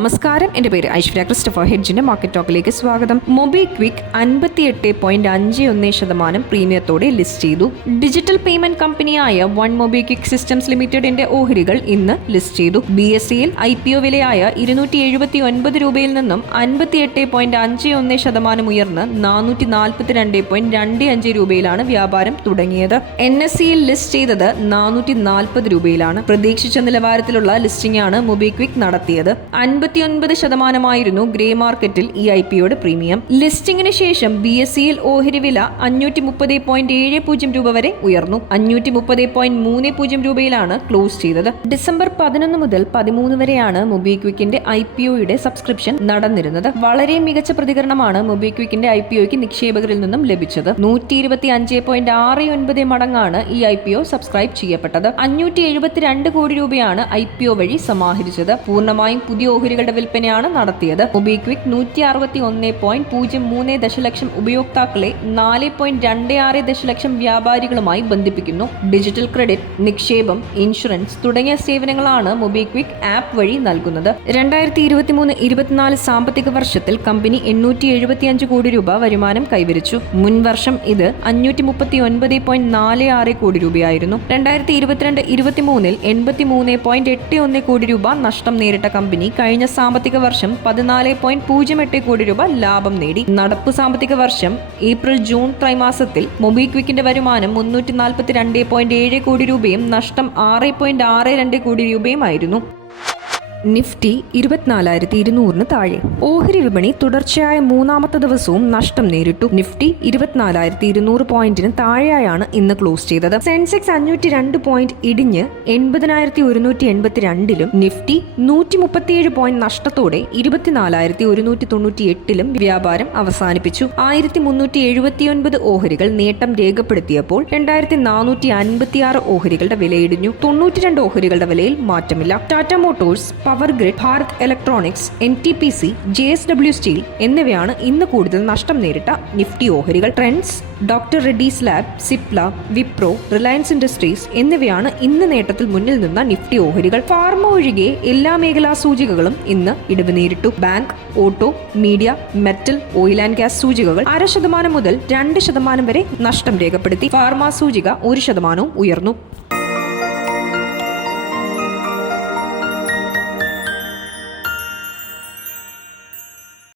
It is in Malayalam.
നമസ്കാരം. എന്റെ പേര് ഐശ്വര്യ ക്രിസ്റ്റഫർ ഹെഡ്ജിന്റെ മാർക്കറ്റ് ടോക്കിലേക്ക് സ്വാഗതം. മൊബിക്വിക് അൻപത്തിയെട്ട് പോയിന്റ് അഞ്ച് ഒന്ന് ശതമാനം പ്രീമിയത്തോടെ ലിസ്റ്റ് ചെയ്തു. ഡിജിറ്റൽ പേയ്മെന്റ് കമ്പനിയായ വൺ മൊബി ക്വിക്ക് സിസ്റ്റംസ് ലിമിറ്റഡിന്റെ ഓഹരികൾ ഇന്ന് ലിസ്റ്റ് ചെയ്തു. ബി എസ് സിയിൽ ഐ പി ഒ വിലയായ ഇരുന്നൂറ്റി എഴുപത്തി ഒൻപത് രൂപയിൽ നിന്നും അൻപത്തിയെട്ട് പോയിന്റ് അഞ്ച് ഒന്ന് ശതമാനം ഉയർന്ന് നാനൂറ്റി നാൽപ്പത്തിരണ്ട് പോയിന്റ് രണ്ട് അഞ്ച് രൂപയിലാണ് വ്യാപാരം തുടങ്ങിയത്. എൻ എസ് സിയിൽ ലിസ്റ്റ് ചെയ്തത് നാനൂറ്റി നാൽപ്പത് രൂപയിലാണ്. പ്രതീക്ഷിച്ച നിലവാരത്തിലുള്ള ലിസ്റ്റിംഗ് ആണ് മൊബിക്വിക്ക് നടത്തിയത് അൻപത്തിയൊൻപത് ശതമാനമായിരുന്നു ഗ്രേ മാർക്കറ്റിൽ ഈ ഐ പിയുടെ പ്രീമിയം. ലിസ്റ്റിംഗിന് ശേഷം ബി എസ് സിയിൽ ഓഹരി വില അഞ്ഞൂറ്റി മുപ്പത് പോയിന്റ് ഏഴ് പൂജ്യം രൂപ വരെ ഉയർന്നു. അഞ്ഞൂറ്റി മുപ്പത് പോയിന്റ് മൂന്ന് പൂജ്യം രൂപയിലാണ് ക്ലോസ് ചെയ്തത്. ഡിസംബർ പതിനൊന്ന് മുതൽ പതിമൂന്ന് വരെയാണ് മൊബിക്വിക്കിന്റെ ഐ പി ഒയുടെ സബ്സ്ക്രിപ്ഷൻ നടന്നിരുന്നത്. വളരെ മികച്ച പ്രതികരണമാണ് മൊബിക്വിക്കിന്റെ ഐ പി ഒക്ക് നിക്ഷേപകരിൽ നിന്നും ലഭിച്ചത്. നൂറ്റി ഇരുപത്തി അഞ്ച് പോയിന്റ് ആറ് ഒൻപത് മടങ്ങാണ് ഈ ഐ പി ഒ സബ്സ്ക്രൈബ് ചെയ്യപ്പെട്ടത്. അഞ്ഞൂറ്റി എഴുപത്തിരണ്ട് കോടി രൂപയാണ് ഐ പി ഒ വഴി സമാഹരിച്ചത്. പൂർണമായും പുതിയ ഓഹരികളുടെ വിൽപ്പനയാണ് നടത്തിയത്. മൊബിക്വിക് നൂറ്റി അറുപത്തി ഒന്ന് പോയിന്റ് പൂജ്യം മൂന്ന് ദശലക്ഷം ഉപയോക്താക്കളെ നാല് പോയിന്റ് രണ്ട് ആറ് ദശലക്ഷം വ്യാപാരികളുമായി ബന്ധിപ്പിക്കുന്നു. ഡിജിറ്റൽ ക്രെഡിറ്റ് നിക്ഷേപം ഇൻഷുറൻസ് തുടങ്ങിയ സേവനങ്ങളാണ് മൊബിക്വിക് ആപ്പ് വഴി നൽകുന്നത്. രണ്ടായിരത്തി ഇരുപത്തിമൂന്ന് ഇരുപത്തിനാല് സാമ്പത്തിക വർഷത്തിൽ കമ്പനി എണ്ണൂറ്റി എഴുപത്തിയഞ്ച് കോടി രൂപ വരുമാനം കൈവരിച്ചു. മുൻ വർഷം ഇത് അഞ്ഞൂറ്റി മുപ്പത്തി ഒൻപത് പോയിന്റ് നാല് ആറ് കോടി രൂപയായിരുന്നു. രണ്ടായിരത്തി ഇരുപത്തിരണ്ട് ഇരുപത്തിമൂന്നിൽ എൺപത്തി മൂന്ന് പോയിന്റ് എട്ട് ഒന്ന് കോടി രൂപ നഷ്ടം നേരിട്ട കമ്പനി കഴിഞ്ഞ സാമ്പത്തിക വർഷം പതിനാല് പോയിന്റ് പൂജ്യം എട്ട് കോടി രൂപ ലാഭം നേടി. നടപ്പ് സാമ്പത്തിക വർഷം ഏപ്രിൽ ജൂൺ ത്രൈമാസത്തിൽ മൊബിക്വിക്കിന്റെ വരുമാനം മുന്നൂറ്റി നാൽപ്പത്തി രണ്ട് പോയിന്റ് ഏഴ് കോടി രൂപയും നഷ്ടം ആറ് പോയിന്റ് ആറ് രണ്ട് കോടി രൂപയുമായിരുന്നു. നിഫ്റ്റി ഇരുപത്തിനാലായിരത്തി ഇരുന്നൂറിന് താഴെ. ഓഹരി വിപണി തുടർച്ചയായ മൂന്നാമത്തെ ദിവസവും നഷ്ടം നേരിട്ടു. നിഫ്റ്റി ഇരുപത്തിനാലായിരത്തി ഇരുന്നൂറ് പോയിന്റിന് താഴെയാണ് ഇന്ന് ക്ലോസ് ചെയ്തത്. സെൻസെക്സ് അഞ്ഞൂറ്റി രണ്ട് പോയിന്റ് ഇടിഞ്ഞ് എൺപതിനായിരത്തി ഒരുന്നൂറ്റി എൺപത്തിരണ്ടിലും നിഫ്റ്റി നൂറ്റി മുപ്പത്തിയേഴ് പോയിന്റ് നഷ്ടത്തോടെ ഇരുപത്തിനാലായിരത്തി ഒരുന്നൂറ്റി തൊണ്ണൂറ്റി എട്ടിലും വ്യാപാരം അവസാനിപ്പിച്ചു. ആയിരത്തി മുന്നൂറ്റി എഴുപത്തിയൊൻപത് ഓഹരികൾ നേട്ടം രേഖപ്പെടുത്തിയപ്പോൾ രണ്ടായിരത്തി നാനൂറ്റി അൻപത്തിയാറ് ഓഹരികളുടെ വിലയിടിഞ്ഞു. തൊണ്ണൂറ്റിരണ്ട് ഓഹരികളുടെ വിലയിൽ മാറ്റമില്ല. Tata motors power grid Bharat electronics N T P C J S W steel എന്നിവയാണ് ഇന്ന് കൂടുതൽ നഷ്ടം നേരിട്ട നിഫ്റ്റി ഓഹരികൾ. Trends doctor Reddy's lab Cipla Wipro Reliance industries എന്നിവയാണ് ഇന്ന് നേട്ടത്തിൽ മുന്നിൽ നിന്ന നിഫ്റ്റി ഓഹരികൾ. ഫാർമ ഒഴികെ എല്ലാ മേഖലാ സൂചികകളും ഇന്ന് ഇടിവ് നേരിട്ടു. Bank auto media metal oil and gas സൂചികകൾ അര ശതമാനം മുതൽ രണ്ട് ശതമാനം വരെ നഷ്ടം രേഖപ്പെടുത്തി. ഫാർമ സൂചിക ഒരു ശതമാനവും ഉയർന്നു.